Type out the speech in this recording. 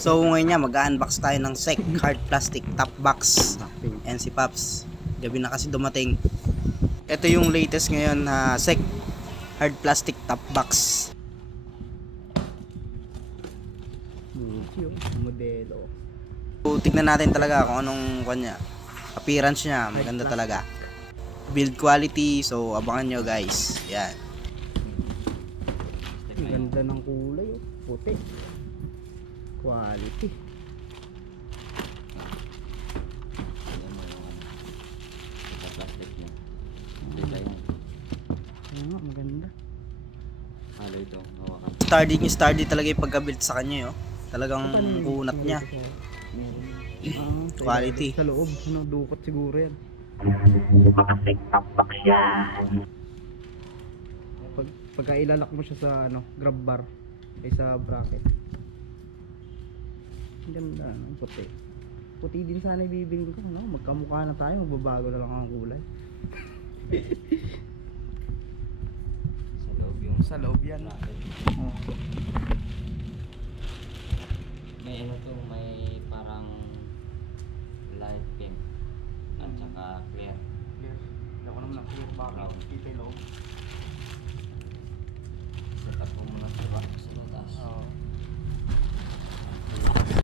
So ngayon nga mag-unbox tayo ng SEC hard plastic top box. And si Paps, gabi na kasi dumating. Ito yung latest ngayon na SEC hard plastic top box. Modelo. So tignan natin talaga kung anong kanya. Appearance niya, maganda talaga. Build quality, so abangan nyo guys. Yan. Ang ganda ng kulay, oh. Puti. Quality. Plastic niya. Design. Oo, maganda. Halo ito, hawakan. Sturdy talaga yung pagka-build sa kanya, yo. Talagang kunat niya. Quality. Sa loob, no, dukot siguro yan. Pagka ilalak mo siya sa ano, grab bar ay sa bracket. Ang ganda, ang puti. Puti din sana ibibigay ko, no? Magkamukha na tayo, magbabago na lang ang kulay. Sa loob yung Sa loob yan. bracket. Oh. May ano to, may parang light pink at saka clear. Clear. Hindi ako naman na-clear. Bakit? Kita yung loob.